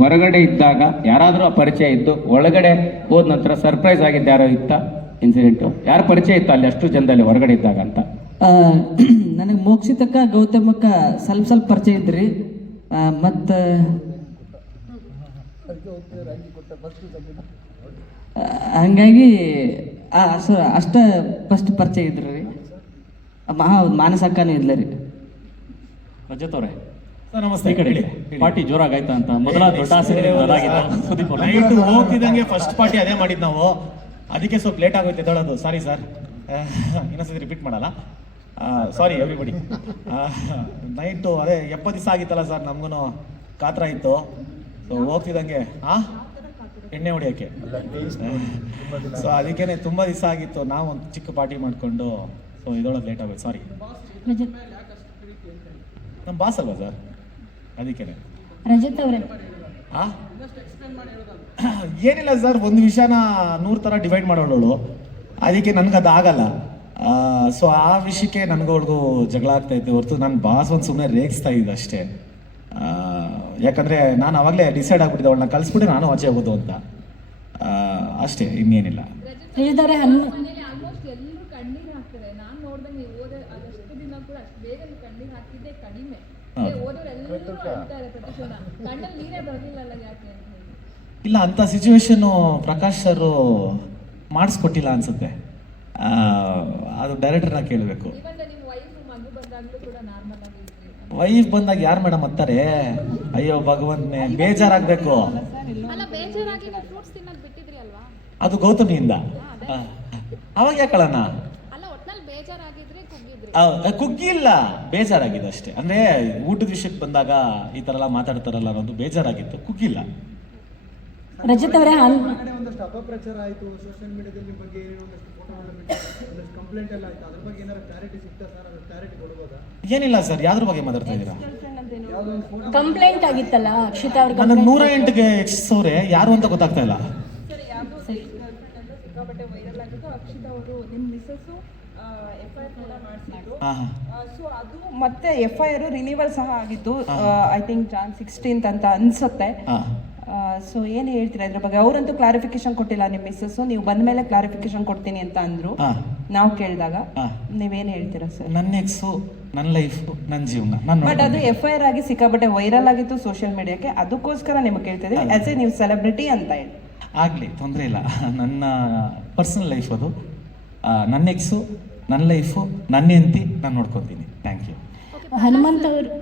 ಹೊರಗಡೆ ಇದ್ದಾಗ ಯಾರಾದರೂ ಪರಿಚಯ ಇತ್ತು ಒಳಗಡೆ ಹೋದ ನಂತರ ಸರ್ಪ್ರೈಸ್ ಆಗಿದ್ದು ಯಾರೋ ಇತ್ತ ಇನ್ಸಿಡೆಂಟು ಯಾರು ಪರಿಚಯ ಇತ್ತು ಅಲ್ಲಿ ಅಷ್ಟು ಜನದಲ್ಲಿ ಹೊರಗಡೆ ಇದ್ದಾಗ ಅಂತ? ನನಗೆ ಮೋಕ್ಷಿತಕ್ಕ ಗೌತಮಕ್ಕ ಸ್ವಲ್ಪ ಸ್ವಲ್ಪ ಪರಿಚಯ ಇದ್ರಿ. ಮತ್ತು ಹಂಗಾಗಿ ಆ, ಅಷ್ಟು ಅಷ್ಟ ಫಸ್ಟ್ ಪರಿಚಯ ಇದ್ರಿ ರೀ. ಮಹಾ ಮಾನಸಕ್ಕನೂ ಇದ್ಲ ರೀ ರಜತ್ ಅವರೇ. ಸರ್ ನಮಸ್ತೆ. ಕಡೆ ಹೇಳಿ. ಪಾರ್ಟಿ ಜೋರಾಗಾಯ್ತಾ ಅಂತ. ಮೊದಲ ದೊಡ್ಡ ಸುದೀಪ್ ಅವ್ರೆ. ನೈಟ್ ಹೋಗ್ತಿದ್ದಂಗೆ ಫಸ್ಟ್ ಪಾರ್ಟಿ ಅದೇ ಮಾಡಿದ್ ನಾವು. ಅದಕ್ಕೆ ಸ್ವಲ್ಪ ಲೇಟ್ ಆಗೋಯ್ತು ಎದ್ದೇಳೋದು. ಸಾರಿ ಸರ್ ಇನ್ನೊಂದ್ಸತಿ ರಿಪೀಟ್ ಮಾಡಲ್ಲ. ಸಾರಿ ಎವ್ರಿಬಡಿ ನೈಟು ಅದೇ ಎಪ್ಪತ್ತು ದಿವಸ ಆಗಿತ್ತಲ್ಲ ಸರ್ ನಮಗೂ ಕಾತ್ರ ಇತ್ತು. ಸೊ ಹೋಗ್ತಿದ್ದಂಗೆ ಆ? ಎಣ್ಣೆ ಹೊಡಿಯೋಕ್ಕೆ ಸೊ ಅದಕ್ಕೇನೆ ತುಂಬ ದಿವಸ ಆಗಿತ್ತು. ನಾವು ಒಂದು ಚಿಕ್ಕ ಪಾರ್ಟಿ ಮಾಡಿಕೊಂಡು ಸೊ ಇದೊಳಗೆ ಲೇಟ್ ಆಗೋಯ್ತು. ಸಾರಿ ನಮ್ಮ ಬಾಸ್ ಅಲ್ವಾ ಸರ್ ಅದಕ್ಕೇನೆ ರಜತ್ ಅವರೇ. ಆ? ಏನಿಲ್ಲ ಸರ್ ಒಂದು ವಿಷಯನ ನೂರು ಥರ ಡಿವೈಡ್ ಮಾಡೋಳು ಅದಕ್ಕೆ ನನಗೆ ಅದು ಆಗಲ್ಲ. ಸೊ ಆ ವಿಷಯಕ್ಕೆ ನನಗವಳಿಗೂ ಜಗಳ ಆಗ್ತಾ ಇತ್ತು. ಹೊರತು ನನ್ನ ಬಾಸ್ ಒಂದು ಸುಮ್ಮನೆ ರೇಗಿಸ್ತಾ ಇದ್ದೆ ಅಷ್ಟೇ. ಯಾಕಂದರೆ ಯಾಕಂದ್ರೆ ನಾನು ಅವಾಗಲೇ ಡಿಸೈಡ್ ಆಗ್ಬಿಟ್ಟಿದ್ದೆ. ಅವಳನ್ನ ಕಳಿಸ್ಬಿಟ್ಟು ನಾನು ಆಚೆ ಹೋಗೋದು ಅಂತ. ಆ, ಅಷ್ಟೇ ಇನ್ನೇನಿಲ್ಲ. ಕಣ್ಣೀರು ಹಾಕ್ತಾರೆ. ನಾನು ನೋಡಿದಂಗೆ ಓದ ಅದಷ್ಟು ದಿನ ಕೂಡ ಅಷ್ಟು ಬೇಗ ಕಣ್ಣೀರು ಹಾಕಿದ್ದೆ ಕಡಿಮೆ. ಅಂತ ಇಲ್ಲ ಅಂಥ ಸಿಚುವೇಶನ್ನು ಪ್ರಕಾಶ್ ಸರ್ ಮಾಡಿಸ್ಕೊಟ್ಟಿಲ್ಲ ಅನ್ಸುತ್ತೆ. ಅದು ಡೈರೆಕ್ಟರ್ನ ಕೇಳಬೇಕು. ವೈಫ್ ಬಂದಾಗ ಯಾರು ಮೇಡಮ್ ಅತ್ತಾರೆ? ಅಯ್ಯೋ ಭಗವಂತನೇ ಬೇಜಾರಾಗಬೇಕು. ಅದು ಗೌತಮಿಯಿಂದ. ಅವಾಗ ಯಾಕಳಣ್ಣ ಅಲ್ಲ ಒಟ್ನಲ್ಲಿ ಬೇಜಾರಾಗಿದ್ರೆ ಕುಗ್ಗಿದ್ರಿ ಆ, ಕುಗ್ಗಿಲ್ಲ ಬೇಜಾರಾಗಿದೆ ಅಷ್ಟೇ. ಅಂದ್ರೆ ಊಟದ ವಿಷಯಕ್ಕೆ ಬಂದಾಗ ಈ ತರ ಎಲ್ಲ ಮಾತಾಡ್ತಾರಲ್ಲ ಅನ್ನೋದು ಬೇಜಾರಾಗಿತ್ತು ಕುಗ್ಗಿಲ್ಲ. ರಜತ್ ಅವರೇ ಒಂದಷ್ಟು ಅಪಪ್ರಚಾರ ಆಯಿತು ಸೋಷಿಯಲ್ ಮೀಡಿಯಾದಲ್ಲಿ ನಿಮ್ಮ ಬಗ್ಗೆ ಒಂದಷ್ಟು ಬಿಟ್ಟು ಕಂಪ್ಲೇಂಟ್ ಎಲ್ಲ ಆಯಿತು. ಅದ್ರ ಬಗ್ಗೆ ಏನಾದ್ರು ಕ್ಲಾರಿಟಿ ಸಿಗ್ತಾ ಸರ್? ಅದ್ರ ಕ್ಲಾರಿಟಿ ಕೊಡ್ಬೋದಾ? ಏನಿಲ್ಲ ಸರ್ ಯಾವ್ದ್ರ ಬಗ್ಗೆ ಮಾತಾಡ್ತಾ ಇದ್ದೀರಾ ಯಾವುದೋ ಫೋಟೋ ಕಂಪ್ಲೇಂಟ್ ಆಗಿತ್ತಲ್ಲ ಅಕ್ಷಿತ ಅವ್ರ ನನ್ನ ನೂರ ಎಂಟಿಗೆ ಹೆಚ್ಚಿಸೋರೆ ಯಾರು ಅಂತ ಗೊತ್ತಾಗ್ತಾ ಇಲ್ಲ. ಸಿಕ್ಕಾಪಟ್ಟೆ ವೈರಲ್ ಆಗಿದ್ದು ಅಕ್ಷಿತಾ ಅವರು ನಿಮ್ಮ ಮಿಸ್ಸಸ್ಸು ಸೊ ಅದು ಮತ್ತೆ ಎಫ್ ಐ ಆರ್ ರಿನಿವಲ್ ಸಹ ಆಗಿದ್ದು ಐ ಥಿಂಕ್ ಜಾನ್ ಸಿಕ್ಸ್ಟೀನ್ತ್ ಅಂತ ಅನ್ಸುತ್ತೆ. ಸೊ ಏನು ಹೇಳ್ತೀರಾ ಇದ್ರ ಬಗ್ಗೆ? ಅವರಂತೂ ಕ್ಲಾರಿಫಿಕೇಶನ್ ಕೊಟ್ಟಿಲ್ಲ ನಿಮ್ಮ ಮಿಸ್ಸಸ್ ನೀವು ಬಂದ ಮೇಲೆ ಕ್ಲಾರಿಫಿಕೇಶನ್ ಕೊಡ್ತೀನಿ ಅಂತ ಅಂದ್ರು. ನಾವು ಕೇಳಿದಾಗ. ನೀವೇನು ಹೇಳ್ತೀರಾ ಸರ್ ನನ್ನ ಎಕ್ಸು ನನ್ನ ಲೈಫ್ ನನ್ನ ಜೀವನ. ಬಟ್ ಅದು ಎಫ್ ಐ ಆರ್ ಆಗಿ ಸಿಕ್ಕಾಪಟ್ಟೆ ವೈರಲ್ ಆಗಿತ್ತು ಸೋಷಿಯಲ್ ಮೀಡಿಯಾಕ್ಕೆ ಅದಕ್ಕೋಸ್ಕರ ನಿಮಗೆ ಕೇಳ್ತಿದ್ವಿ ಆಸ್ ಎ ನೀವು ಸೆಲೆಬ್ರಿಟಿ ಅಂತ ಹೇಳಿ. ಆಗಲಿ ತೊಂದರೆ ಇಲ್ಲ. ನನ್ನ ಪರ್ಸನಲ್ ಲೈಫ್ ಅದು. ನನ್ನ ಎಕ್ಸು ನನ್ನ ಲೈಫು ನನ್ನ ಹೆಂಡತಿ ನಾನು ನೋಡ್ಕೊತೀನಿ ಥ್ಯಾಂಕ್ ಯು ಹನುಮಂತ್ ಅವರು